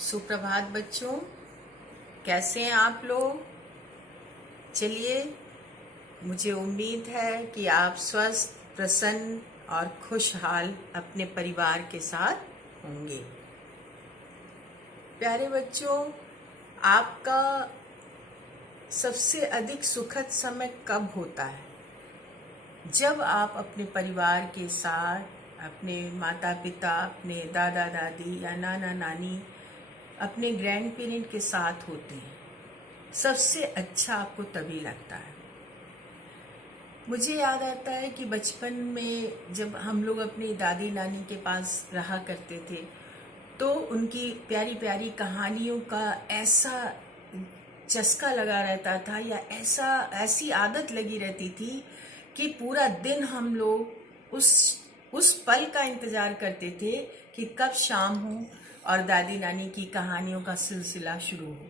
सुप्रभात बच्चों, कैसे हैं आप लोग। चलिए, मुझे उम्मीद है कि आप स्वस्थ, प्रसन्न और खुशहाल अपने परिवार के साथ होंगे। प्यारे बच्चों, आपका सबसे अधिक सुखद समय कब होता है? जब आप अपने परिवार के साथ, अपने माता पिता, अपने दादा दादी या नाना नानी, अपने ग्रैंड पेरेंट के साथ होते हैं। सबसे अच्छा आपको तभी लगता है। मुझे याद आता है कि बचपन में जब हम लोग अपनी दादी नानी के पास रहा करते थे तो उनकी प्यारी प्यारी कहानियों का ऐसा चस्का लगा रहता था या ऐसी आदत लगी रहती थी कि पूरा दिन हम लोग उस पल का इंतजार करते थे कि कब शाम हो और दादी नानी की कहानियों का सिलसिला शुरू हो।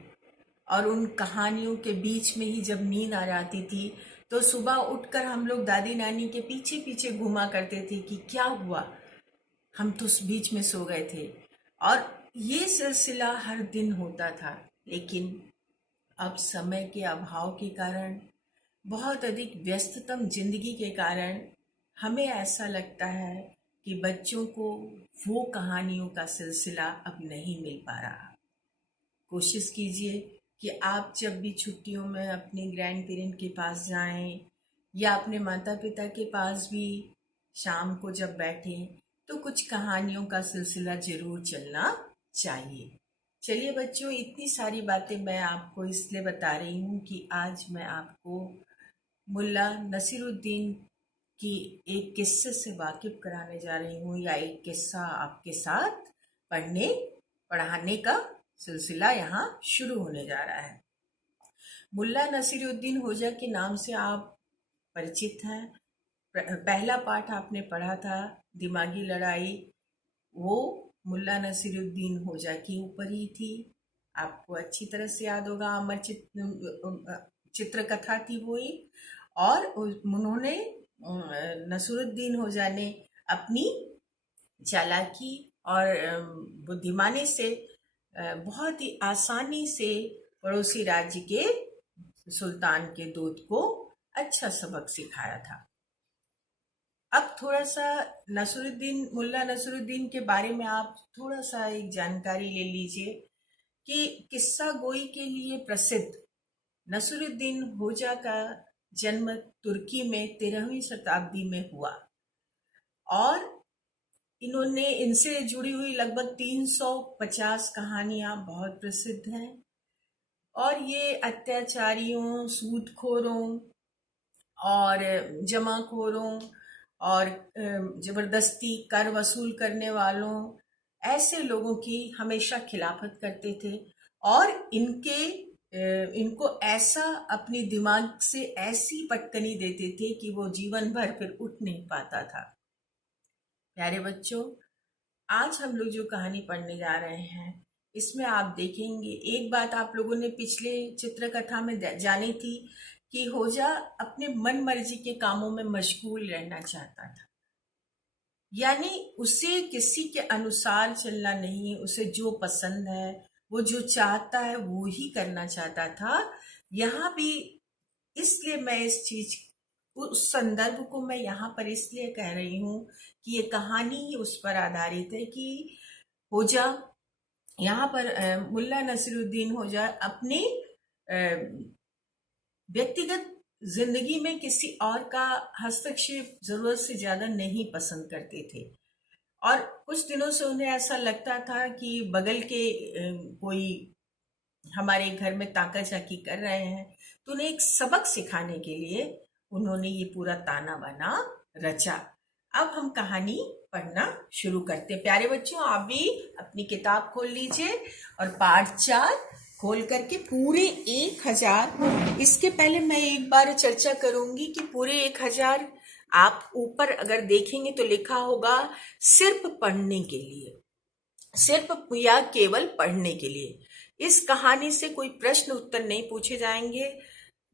और उन कहानियों के बीच में ही जब नींद आ जाती थी तो सुबह उठकर हम लोग दादी नानी के पीछे पीछे घूमा करते थे कि क्या हुआ, हम तो उस बीच में सो गए थे। और ये सिलसिला हर दिन होता था। लेकिन अब समय के अभाव के कारण, बहुत अधिक व्यस्ततम जिंदगी के कारण हमें ऐसा लगता है कि बच्चों को वो कहानियों का सिलसिला अब नहीं मिल पा रहा। कोशिश कीजिए कि आप जब भी छुट्टियों में अपने ग्रैंड पेरेंट के पास जाएं या अपने माता पिता के पास भी शाम को जब बैठें तो कुछ कहानियों का सिलसिला जरूर चलना चाहिए। चलिए बच्चों, इतनी सारी बातें मैं आपको इसलिए बता रही हूँ कि आज मैं आपको मुल्ला नसीरुद्दीन की एक किस्से से वाकिफ कराने जा रही हूँ, या एक किस्सा आपके साथ पढ़ाने का सिलसिला यहाँ शुरू होने जा रहा है। मुल्ला नसीरुद्दीन होजा के नाम से आप परिचित हैं। पहला पाठ आपने पढ़ा था, दिमागी लड़ाई, वो मुल्ला नसीरुद्दीन होजा के ऊपर ही थी। आपको अच्छी तरह से याद होगा, अमर चित्रकथा थी वो ही। और उन्होंने नसीरुद्दीन होजा ने अपनी चालाकी और बुद्धिमानी से बहुत ही आसानी से पड़ोसी राज्य के सुल्तान के दूत को अच्छा सबक सिखाया था। अब थोड़ा सा मुल्ला नसीरुद्दीन के बारे में आप थोड़ा सा एक जानकारी ले लीजिए कि किस्सा गोई के लिए प्रसिद्ध नसीरुद्दीन होजा का जन्म तुर्की में 13वीं शताब्दी में हुआ और इनसे जुड़ी हुई लगभग 350 कहानियां बहुत प्रसिद्ध हैं। और ये अत्याचारियों, सूदखोरों और जमाखोरों और जबरदस्ती कर वसूल करने वालों, ऐसे लोगों की हमेशा खिलाफत करते थे और इनको ऐसा अपने दिमाग से ऐसी पटकनी देते थे कि वो जीवन भर फिर उठ नहीं पाता था। प्यारे बच्चों, आज हम लोग जो कहानी पढ़ने जा रहे हैं इसमें आप देखेंगे, एक बात आप लोगों ने पिछले चित्रकथा में जानी थी कि होजा अपने मन मर्जी के कामों में मशगूल रहना चाहता था। यानी उसे किसी के अनुसार चलना नहीं, उसे जो पसंद है, वो जो चाहता है वो ही करना चाहता था। यहाँ भी इसलिए मैं उस संदर्भ को मैं यहाँ पर इसलिए कह रही हूँ कि ये कहानी ही उस पर आधारित है कि होजा यहाँ पर मुल्ला नसीरुद्दीन होजा अपनी व्यक्तिगत जिंदगी में किसी और का हस्तक्षेप जरूरत से ज्यादा नहीं पसंद करते थे। और कुछ दिनों से उन्हें ऐसा लगता था कि बगल के कोई हमारे घर में ताका झाकी कर रहे हैं, तो उन्हें एक सबक सिखाने के लिए उन्होंने ये पूरा ताना बाना रचा। अब हम कहानी पढ़ना शुरू करते हैं। प्यारे बच्चों, आप भी अपनी किताब खोल लीजिए और पाठ 4 खोल करके पूरे 1000, इसके पहले मैं एक बार चर्चा करूंगी कि पूरे 1000 आप ऊपर अगर देखेंगे तो लिखा होगा सिर्फ पढ़ने के लिए, सिर्फ या केवल पढ़ने के लिए। इस कहानी से कोई प्रश्न उत्तर नहीं पूछे जाएंगे।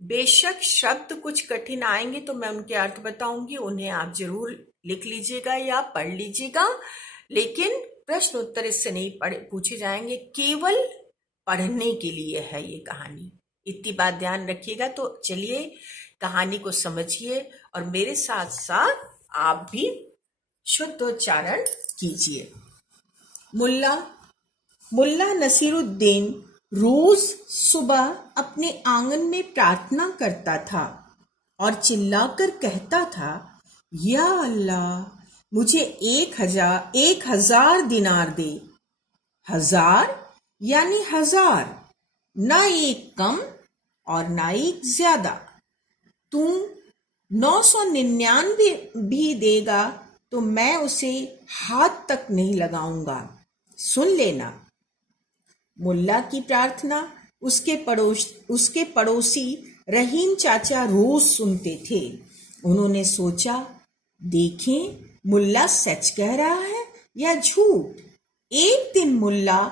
बेशक शब्द कुछ कठिन आएंगे तो मैं उनके अर्थ बताऊंगी, उन्हें आप जरूर लिख लीजिएगा या पढ़ लीजिएगा। लेकिन प्रश्न उत्तर इससे नहीं पूछे जाएंगे, केवल पढ़ने के लिए है ये कहानी। इतनी बात ध्यान रखिएगा। तो चलिए कहानी को समझिए और मेरे साथ साथ आप भी शुद्ध उच्चारण कीजिए। मुल्ला नसीरुद्दीन रोज सुबह अपने आंगन में प्रार्थना करता था और चिल्लाकर कहता था, या अल्लाह, मुझे 1,000 दिनार दे। 1000 यानी 1000, ना एक कम और ना एक ज्यादा। तू 999 भी देगा तो मैं उसे हाथ तक नहीं लगाऊंगा। सुन लेना। मुल्ला की प्रार्थना उसके पड़ोसी रहीम चाचा रोज सुनते थे। उन्होंने सोचा, देखें मुल्ला सच कह रहा है या झूठ। एक दिन मुल्ला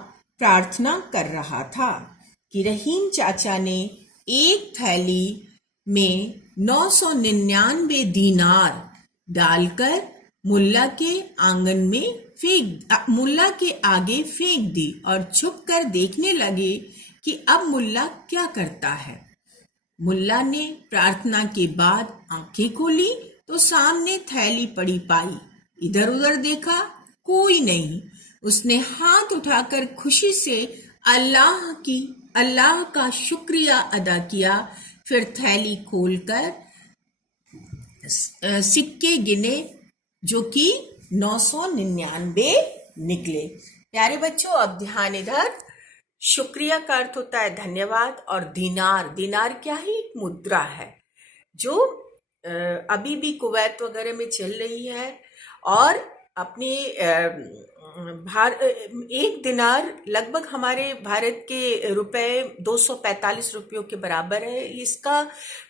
प्रार्थना कर रहा था कि रहीम चाचा ने एक थैली में 999 दीनार डालकर मुल्ला के आगे फेंक दी और छुप कर देखने लगे कि अब मुल्ला क्या करता है। मुल्ला ने प्रार्थना के बाद आंखें खोली तो सामने थैली पड़ी पाई। इधर उधर देखा, कोई नहीं। उसने हाथ उठाकर खुशी से अल्लाह का शुक्रिया अदा किया। फिर थैली खोलकर सिक्के गिने जो कि 999 निकले। प्यारे बच्चों, अब ध्यान इधर। शुक्रिया का अर्थ होता है धन्यवाद, और दीनार क्या है? एक मुद्रा है जो अभी भी कुवैत वगैरह में चल रही है और अपने एक दिनार लगभग हमारे भारत के रुपए 245 रुपयों के बराबर है। इसका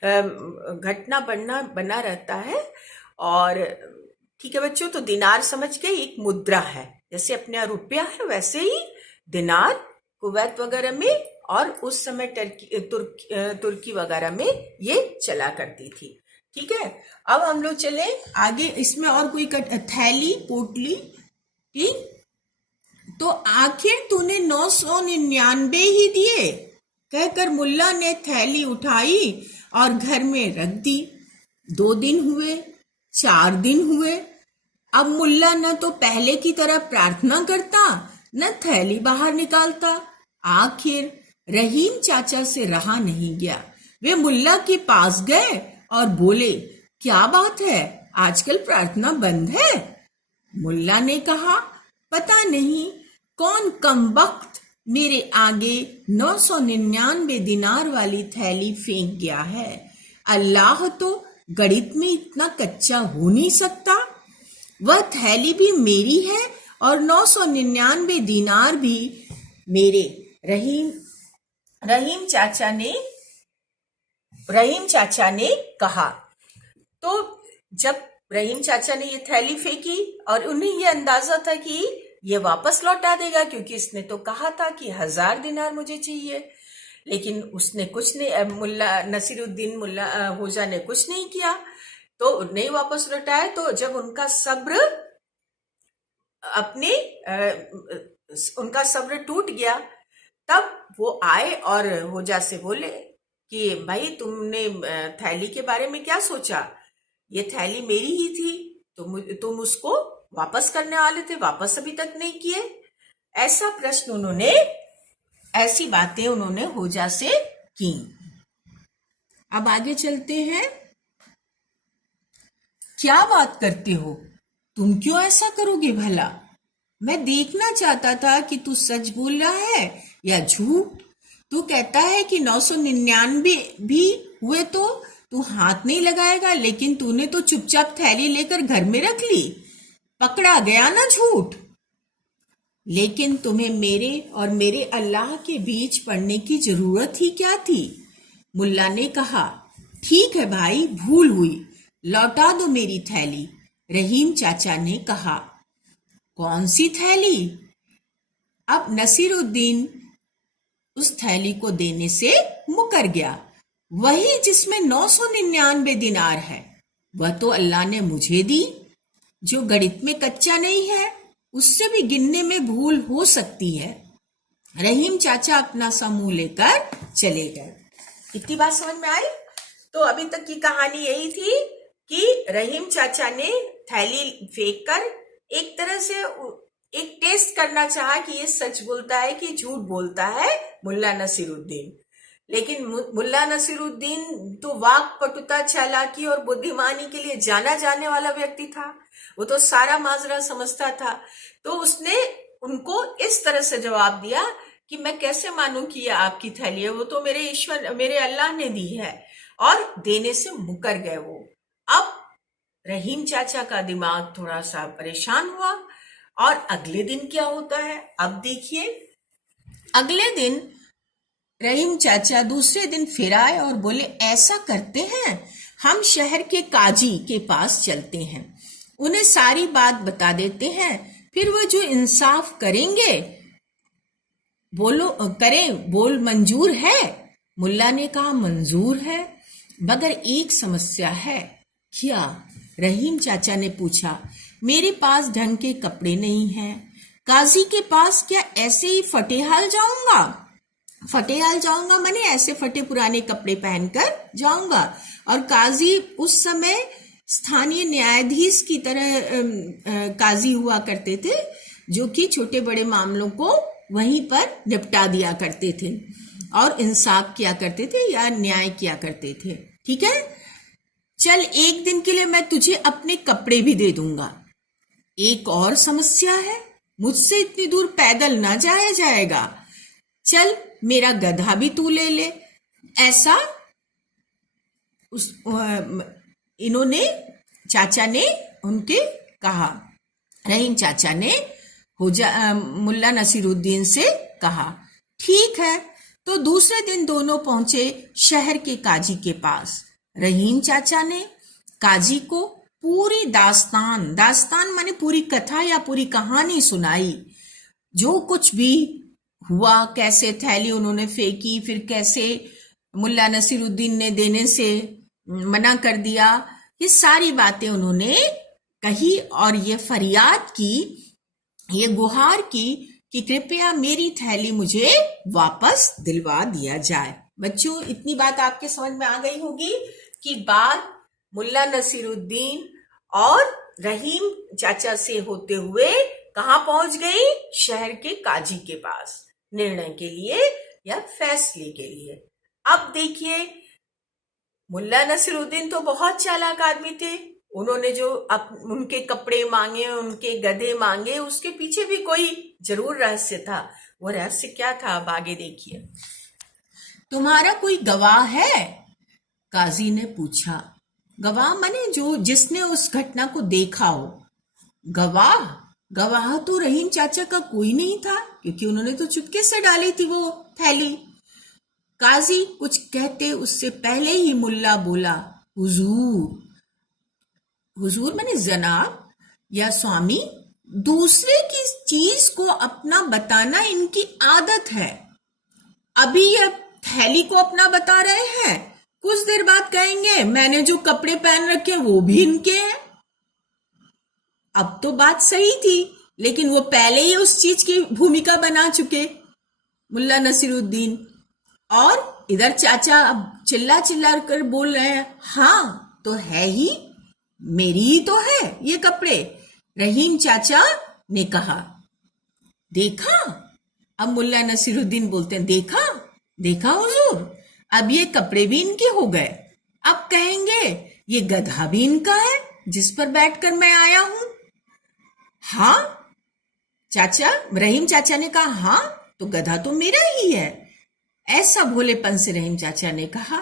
घटना बढ़ना बना रहता है। और ठीक है बच्चों, तो दिनार समझ के एक मुद्रा है, जैसे अपने यहाँ रुपया है वैसे ही दिनार कुवैत वगैरह में और उस समय तुर्की वगैरह में ये चला करती थी। ठीक है, अब हम लोग चले आगे। इसमें और कोई थैली पोटली, ठीक। तो आखिर तूने 999 ही दिए, कहकर मुल्ला ने थैली उठाई और घर में रख दी। 2 दिन हुए, 4 दिन हुए। अब मुल्ला न तो पहले की तरह प्रार्थना करता न थैली बाहर निकालता। आखिर रहीम चाचा से रहा नहीं गया। वे मुल्ला के पास गए और बोले, क्या बात है, आजकल प्रार्थना बंद है? मुल्ला ने कहा, पता नहीं कौन कमबख्त मेरे आगे 999 दिनार वाली थैली फेंक गया है। अल्लाह तो गणित में इतना कच्चा हो नहीं सकता। वह थैली भी मेरी है और 999 दिनार भी मेरे। रहीम चाचा ने कहा। तो जब रहीम चाचा ने ये थैली फेंकी और उन्हें ये अंदाजा था कि ये वापस लौटा देगा, क्योंकि इसने तो कहा था कि 1000 दिनार मुझे चाहिए, लेकिन उसने कुछ नहीं, मुल्ला नसीरुद्दीन होजा ने कुछ नहीं किया, तो नहीं वापस लौटाया। तो जब उनका सब्र टूट गया, तब वो आए और होजा से बोले कि भाई तुमने थैली के बारे में क्या सोचा? ये थैली मेरी ही थी, तुम उसको वापस करने वाले थे, वापस अभी तक नहीं किए। ऐसी बातें उन्होंने होजा से की। अब आगे चलते हैं। क्या बात करते हो? तुम क्यों ऐसा करोगे भला? मैं देखना चाहता था कि तू सच बोल रहा है या झूठ। तू कहता है कि 999 भी हुए तो तू हाथ नहीं लगाएगा, लेकिन तूने तो चुपचाप थैली लेकर घर में रख ली। पकड़ा गया ना झूठ। लेकिन तुम्हें मेरे और मेरे अल्लाह के बीच पड़ने की जरूरत ही क्या थी? मुल्ला ने कहा, ठीक है भाई, भूल हुई, लौटा दो मेरी थैली। रहीम चाचा ने कहा, कौन सी थैली? अब नसीरुद्दीन उस थैली को देने से मुकर गया। वही जिसमें 999 दिनार है, वह तो अल्लाह ने मुझे दी, जो गणित में कच्चा नहीं है। उससे भी गिनने में भूल हो सकती है। रहीम चाचा अपना समूह लेकर चले गए। इतनी बात समझ में आई? तो अभी तक की कहानी यही थी कि रहीम चाचा ने थैली फेंक कर एक तरह से एक टेस्ट करना चाहा कि ये सच बोलता है कि झूठ बोलता है मुल्ला नसीरुद्दीन। लेकिन मुल्ला नसीरुद्दीन तो वाक पटुता, चालाकी और बुद्धिमानी के लिए जाना जाने वाला व्यक्ति था। वो तो सारा माजरा समझता था। तो उसने उनको इस तरह से जवाब दिया कि मैं कैसे मानूं कि ये आपकी थैली है, वो तो मेरे ईश्वर, मेरे अल्लाह ने दी है। और देने से मुकर गए वो। अब रहीम चाचा का दिमाग थोड़ा सा परेशान हुआ। और अगले दिन क्या होता है अब देखिए। अगले दिन रहीम चाचा दूसरे दिन फिर आए और बोले, ऐसा करते हैं, हम शहर के काजी के पास चलते हैं, उन्हें सारी बात बता देते हैं, फिर वो जो इंसाफ करेंगे बोल मंजूर है। मुल्ला ने कहा, मंजूर है, मगर एक समस्या है। क्या? रहीम चाचा ने पूछा। मेरे पास ढंग के कपड़े नहीं हैं। काजी के पास क्या ऐसे ही फटेहाल जाऊंगा? फटेहाल जाऊंगा माने ऐसे फटे पुराने कपड़े पहनकर जाऊंगा। और काजी उस समय स्थानीय न्यायाधीश की तरह काजी हुआ करते थे, जो कि छोटे बड़े मामलों को वहीं पर निपटा दिया करते थे और इंसाफ किया करते थे या न्याय किया करते थे। ठीक है, चल एक दिन के लिए मैं तुझे अपने कपड़े भी दे दूंगा। एक और समस्या है, मुझसे इतनी दूर पैदल ना जाया जाएगा। चल मेरा गधा भी तू ले ले। ऐसा इन्होंने चाचा ने उनके कहा। रहीम चाचा ने मुल्ला नसीरुद्दीन से कहा, ठीक है। तो दूसरे दिन दोनों पहुंचे शहर के काजी के पास। रहीम चाचा ने काजी को पूरी दास्तान माने पूरी कथा या पूरी कहानी सुनाई। जो कुछ भी हुआ, कैसे थैली उन्होंने फेंकी, फिर कैसे मुल्ला नसीरुद्दीन ने देने से मना कर दिया, ये सारी बातें उन्होंने कही और ये फरियाद की, ये गुहार की कि कृपया मेरी थैली मुझे वापस दिलवा दिया जाए। बच्चों, इतनी बात आपके समझ में आ गई होगी कि बात मुल्ला नसीरुद्दीन और रहीम चाचा से होते हुए कहां पहुंच गई? शहर के काजी के पास निर्णय के लिए या फैसले के लिए। अब देखिए, मुल्ला नसीरुद्दीन तो बहुत चालाक आदमी थे। उन्होंने जो उनके कपड़े मांगे, उनके गधे मांगे, उसके पीछे भी कोई जरूर रहस्य था। वो रहस्य क्या था, अब आगे देखिए। तुम्हारा कोई गवाह है? काजी ने पूछा। गवाह माने जिसने उस घटना को देखा हो। गवाह तो रहीम चाचा का कोई नहीं था, क्योंकि उन्होंने तो चुपके से डाली थी वो थैली। काजी कुछ कहते उससे पहले ही मुल्ला बोला, हुजूर माने जनाब या स्वामी, दूसरे की चीज को अपना बताना इनकी आदत है। अभी ये थैली को अपना बता रहे हैं, कुछ देर बाद कहेंगे मैंने जो कपड़े पहन रखे वो भी इनके हैं। अब तो बात सही थी, लेकिन वो पहले ही उस चीज की भूमिका बना चुके मुल्ला नसीरुद्दीन। और इधर चाचा अब चिल्ला कर बोल रहे हैं, हाँ तो है ही, मेरी ही तो है ये कपड़े। रहीम चाचा ने कहा। देखा? अब मुल्ला नसीरुद्दीन बोलते हैं, देखा हुजूर, अब ये कपड़े भी इनके हो गए। अब कहेंगे ये गधा भी इनका है जिस पर बैठकर मैं आया हूं। हाँ चाचा, रहीम चाचा ने कहा, हाँ तो गधा तो मेरा ही है। ऐसा भोलेपन से रहीम चाचा ने कहा।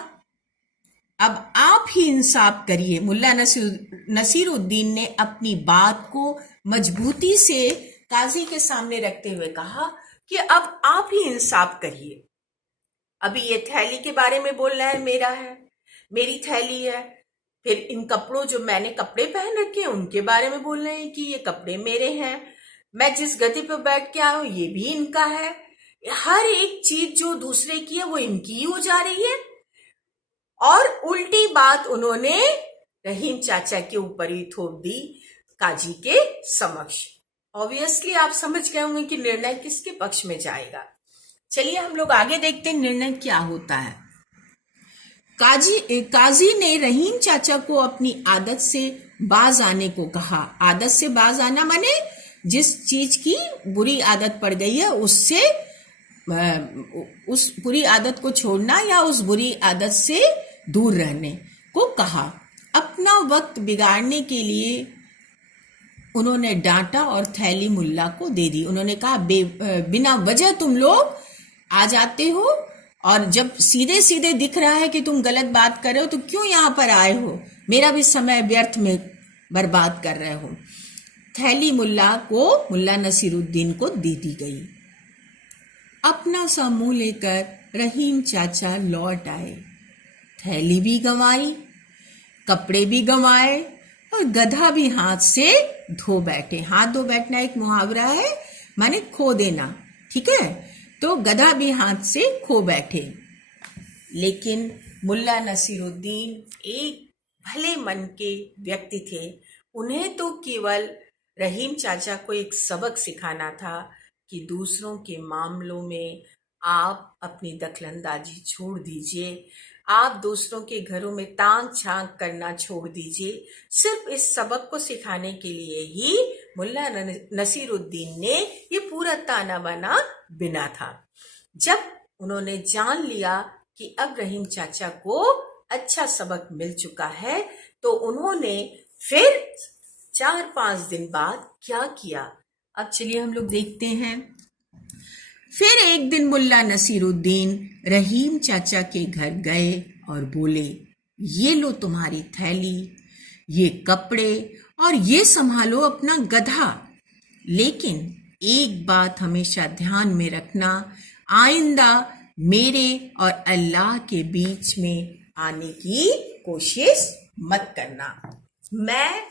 अब आप ही इंसाफ करिए। मुल्ला नसीरुद्दीन ने अपनी बात को मजबूती से काजी के सामने रखते हुए कहा कि अब आप ही इंसाफ करिए। अभी ये थैली के बारे में बोल रहा है, मेरा है, मेरी थैली है। फिर इन कपड़ों, जो मैंने कपड़े पहन रखे हैं, उनके बारे में बोल रहे हैं कि ये कपड़े मेरे हैं। मैं जिस गधे पर बैठ के आया हूं ये भी इनका है। हर एक चीज जो दूसरे की है वो इनकी ही हो जा रही है। और उल्टी बात उन्होंने रहीम चाचा के ऊपर ही थोप दी काजी के समक्ष। ऑब्वियसली आप समझ गए होंगे कि निर्णय किसके पक्ष में जाएगा। चलिए हम लोग आगे देखते हैं निर्णय क्या होता है। काजी ने रहीम चाचा को अपनी आदत से बाज आने को कहा। आदत से बाज आना माने जिस चीज की बुरी आदत पड़ गई है उससे उस बुरी आदत को छोड़ना या उस बुरी आदत से दूर रहने को कहा। अपना वक्त बिगाड़ने के लिए उन्होंने डांटा और थैली मुल्ला को दे दी। उन्होंने कहा बिना वजह तुम लोग आ जाते हो और जब सीधे सीधे दिख रहा है कि तुम गलत बात कर रहे हो तो क्यों यहाँ पर आए हो, मेरा भी समय व्यर्थ में बर्बाद कर रहे हो। थैली मुल्ला नसीरुद्दीन को दे दी गई। अपना सा मुंह लेकर रहीम चाचा लौट आए। थैली भी गंवाई, कपड़े भी गंवाए और गधा भी हाथ से धो बैठे। हाथ धो बैठना एक मुहावरा है, माने खो देना, ठीक है। तो गधा भी हाथ से खो बैठे। लेकिन मुल्ला नसीरुद्दीन एक भले मन के व्यक्ति थे। उन्हें तो केवल रहीम चाचा को एक सबक सिखाना था कि दूसरों के मामलों में आप अपनी दखलंदाजी छोड़ दीजिए, आप दूसरों के घरों में ताक झांक करना छोड़ दीजिए। सिर्फ इस सबक को सिखाने के लिए ही मुल्ला नसीरुद्दीन ने ये पूरा ताना बाना बिना था। जब उन्होंने जान लिया कि अब रहीम चाचा को अच्छा सबक मिल चुका है तो उन्होंने फिर 4-5 दिन बाद क्या किया, अब चलिए हम लोग देखते हैं। फिर एक दिन मुल्ला नसीरुद्दीन रहीम चाचा के घर गए और बोले, ये लो तुम्हारी थैली, ये कपड़े और ये संभालो अपना गधा। लेकिन एक बात हमेशा ध्यान में रखना, आइंदा मेरे और अल्लाह के बीच में आने की कोशिश मत करना। मैं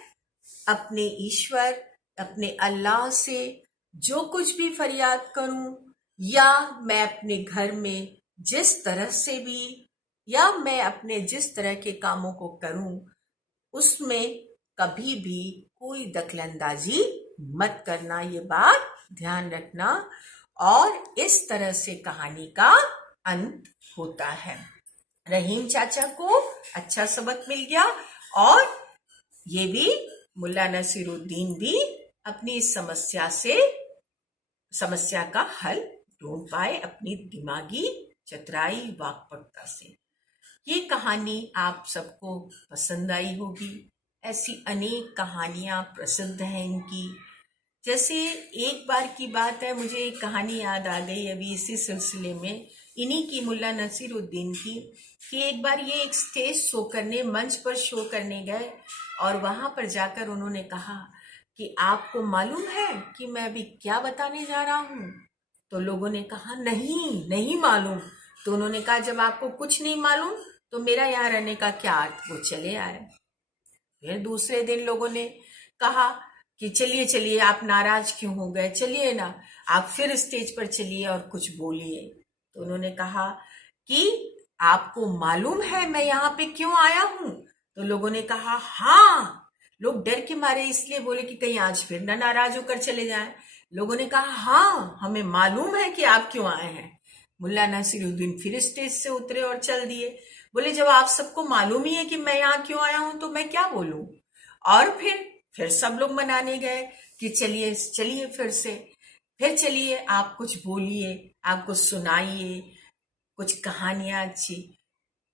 अपने ईश्वर, अपने अल्लाह से जो कुछ भी फरियाद करूं या मैं अपने घर में जिस तरह से भी या मैं अपने जिस तरह के कामों को करूं उसमें कभी भी कोई दखलंदाजी मत करना, ये बात ध्यान रखना। और इस तरह से कहानी का अंत होता है। रहीम चाचा को अच्छा सबक मिल गया और ये भी मुल्ला नसीरुद्दीन भी अपनी इस समस्या का हल ढूंढ पाए अपनी दिमागी चतुराई वाकपटुता से। ये कहानी आप सबको पसंद आई होगी। ऐसी अनेक कहानियां प्रसिद्ध हैं इनकी। जैसे एक बार की बात है, मुझे एक कहानी याद आ गई अभी इसी सिलसिले में, इन्हीं की मुल्ला नसीरुद्दीन की, कि एक बार ये एक स्टेज शो करने, मंच पर शो करने गए और वहां पर जाकर उन्होंने कहा कि आपको मालूम है कि मैं अभी क्या बताने जा रहा हूं। तो लोगों ने कहा नहीं नहीं मालूम। तो उन्होंने कहा जब आपको कुछ नहीं मालूम तो मेरा यहाँ रहने का क्या अर्थ। वो चले आए। फिर दूसरे दिन लोगों ने कहा कि चलिए चलिए, आप नाराज क्यों हो गए, चलिए ना आप फिर स्टेज पर चलिए और कुछ बोलिए। तो उन्होंने कहा कि आपको मालूम है मैं यहाँ पे क्यों आया हूं। तो लोगों ने कहा हाँ। लोग डर के मारे इसलिए बोले कि कहीं आज फिर ना नाराज होकर चले जाएं। लोगों ने कहा हाँ हमें मालूम है कि आप क्यों आए हैं। मुल्ला नसीरुद्दीन फिर स्टेज से उतरे और चल दिए। बोले जब आप सबको मालूम ही है कि मैं यहाँ क्यों आया हूं तो मैं क्या बोलूं। और फिर सब लोग मनाने गए कि चलिए चलिए फिर चलिए आप कुछ बोलिए, आप कुछ सुनाइए, कुछ कहानियां अच्छी।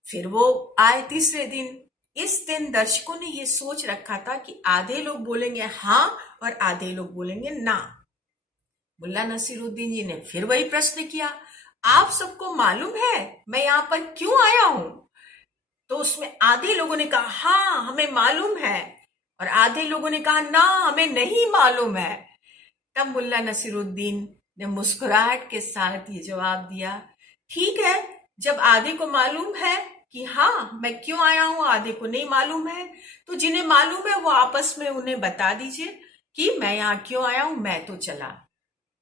फिर वो आए तीसरे दिन। इस दिन दर्शकों ने ये सोच रखा था कि आधे लोग बोलेंगे हाँ और आधे लोग बोलेंगे ना। मुल्ला नसीरुद्दीन जी ने फिर वही प्रश्न किया, आप सबको मालूम है मैं यहाँ पर क्यों आया हूं। तो उसमें आधे लोगों ने कहा हाँ हमें मालूम है और आधे लोगों ने कहा ना हमें नहीं मालूम है। तब मुल्ला नसीरुद्दीन ने मुस्कुराहट के साथ ये जवाब दिया, ठीक है जब आधे को मालूम है कि हाँ मैं क्यों आया हूं, आधे को नहीं मालूम है, तो जिन्हें मालूम है वो आपस में उन्हें बता दीजिए कि मैं यहाँ क्यों आया हूं, मैं तो चला।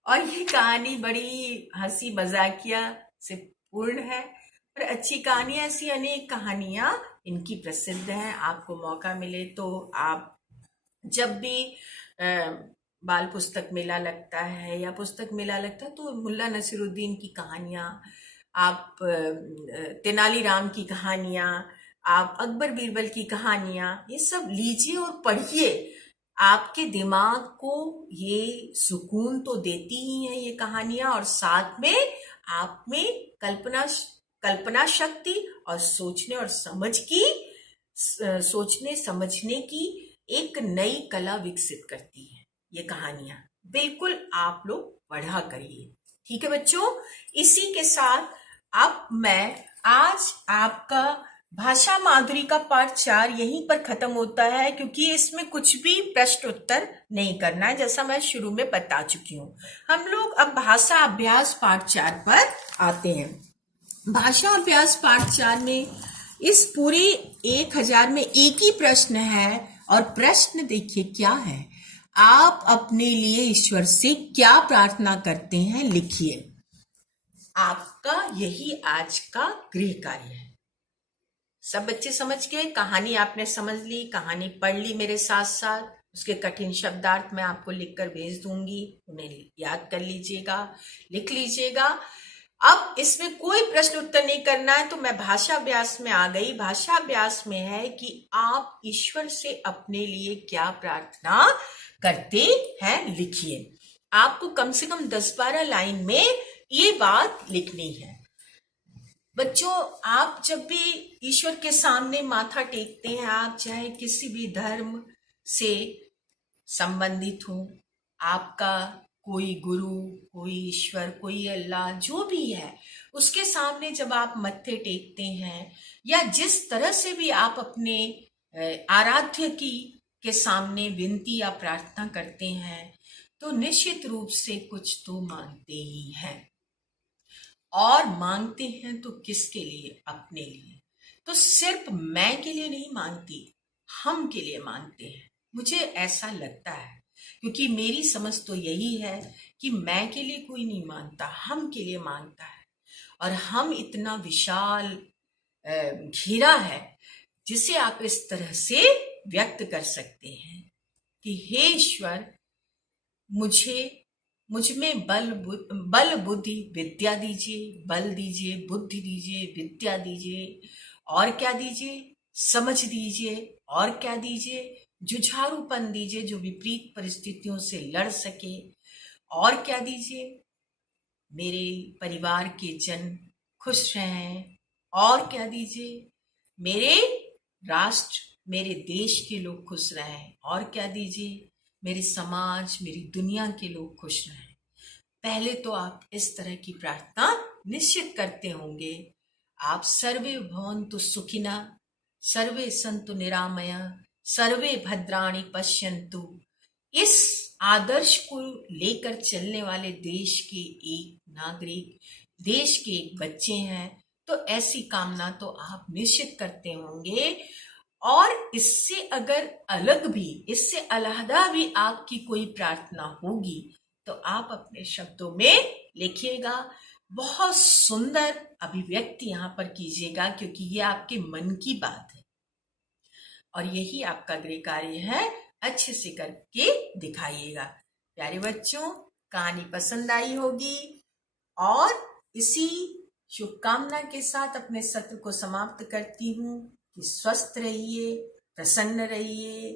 और ये कहानी बड़ी हंसी मजाकिया से पूर्ण है और अच्छी कहानी। ऐसी अनेक कहानियां इनकी प्रसिद्ध हैं। आपको मौका मिले तो आप जब भी बाल पुस्तक मेला लगता है या पुस्तक मेला लगता है तो मुल्ला नसीरुद्दीन की कहानियाँ, आप तेनालीराम की कहानियाँ, आप अकबर बीरबल की कहानियाँ, ये सब लीजिए और पढ़िए। आपके दिमाग को ये सुकून तो देती ही हैं ये कहानियाँ, और साथ में आप में कल्पना शक्ति और सोचने समझने की एक नई कला विकसित करती है ये कहानियां। बिल्कुल आप लोग पढ़ा करिए। ठीक है बच्चों, इसी के साथ अब मैं आज आपका भाषा माधुरी का पाठ 4 यहीं पर खत्म होता है, क्योंकि इसमें कुछ भी प्रश्न उत्तर नहीं करना है, जैसा मैं शुरू में बता चुकी हूँ। हम लोग अब भाषा अभ्यास पाठ 4 पर आते हैं। भाषा अभ्यास पाठ 4 में इस पूरे 1000 में एक ही प्रश्न है, और प्रश्न देखिए क्या है। आप अपने लिए ईश्वर से क्या प्रार्थना करते हैं, लिखिए। आपका यही आज का गृह कार्य है। सब बच्चे समझ गए? कहानी आपने समझ ली, कहानी पढ़ ली मेरे साथ साथ। उसके कठिन शब्दार्थ मैं आपको लिखकर भेज दूंगी, उन्हें याद कर लीजिएगा, लिख लीजिएगा। अब इसमें कोई प्रश्न उत्तर नहीं करना है, तो मैं भाषा अभ्यास में आ गई। भाषा अभ्यास में है कि आप ईश्वर से अपने लिए क्या प्रार्थना करते हैं, लिखिए। आपको कम से कम 10-12 लाइन में ये बात लिखनी है। बच्चों, आप जब भी ईश्वर के सामने माथा टेकते हैं, आप चाहे किसी भी धर्म से संबंधित हो, आपका कोई गुरु, कोई ईश्वर, कोई अल्लाह, जो भी है, उसके सामने जब आप मत्थे टेकते हैं, या जिस तरह से भी आप अपने आराध्य के सामने विनती या प्रार्थना करते हैं, तो निश्चित रूप से कुछ तो मांगते ही हैं। और मांगते हैं तो किसके लिए? अपने लिए। तो सिर्फ मैं के लिए नहीं मांगती, हम के लिए मांगते हैं। मुझे ऐसा लगता है, क्योंकि मेरी समझ तो यही है कि मैं के लिए कोई नहीं मांगता, हम के लिए मांगता है। और हम इतना विशाल घेरा है जिसे आप इस तरह से व्यक्त कर सकते हैं कि हे ईश्वर, मुझ में बल बुद्धि विद्या दीजिए, बल दीजिए, बुद्धि दीजिए, विद्या दीजिए, और क्या दीजिए? समझ दीजिए, और क्या दीजिए? जुझारूपन दीजिए, जो विपरीत परिस्थितियों से लड़ सके, और क्या दीजिए? मेरे परिवार के जन खुश रहें, और क्या दीजिए? मेरे राष्ट्र, मेरे देश के लोग खुश रहें, और क्या दीजिए? मेरे समाज, मेरी दुनिया के लोग खुश रहें। पहले तो आप इस तरह की प्रार्थना निश्चित करते होंगे। आप सर्वे भवन्तु सुखिनः, सर्वे सन्तु निरामया, सर्वे भद्राणि पश्यन्तु, इस आदर्श को लेकर चलने वाले देश के एक नागरिक, देश के एक बच्चे हैं, तो ऐसी कामना तो आप निश्चित करते होंगे। और इससे अगर अलग भी, इससे अलहदा भी आपकी कोई प्रार्थना होगी, तो आप अपने शब्दों में लिखिएगा। बहुत सुंदर अभिव्यक्ति यहाँ पर कीजिएगा, क्योंकि ये आपके मन की बात है और यही आपका गृह कार्य है। अच्छे से करके दिखाइएगा। प्यारे बच्चों, कहानी पसंद आई होगी, और इसी शुभकामना के साथ अपने सत्र को समाप्त करती हूँ कि स्वस्थ रहिए, प्रसन्न रहिए,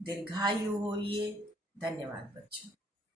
दीर्घायु होइए। धन्यवाद बच्चों।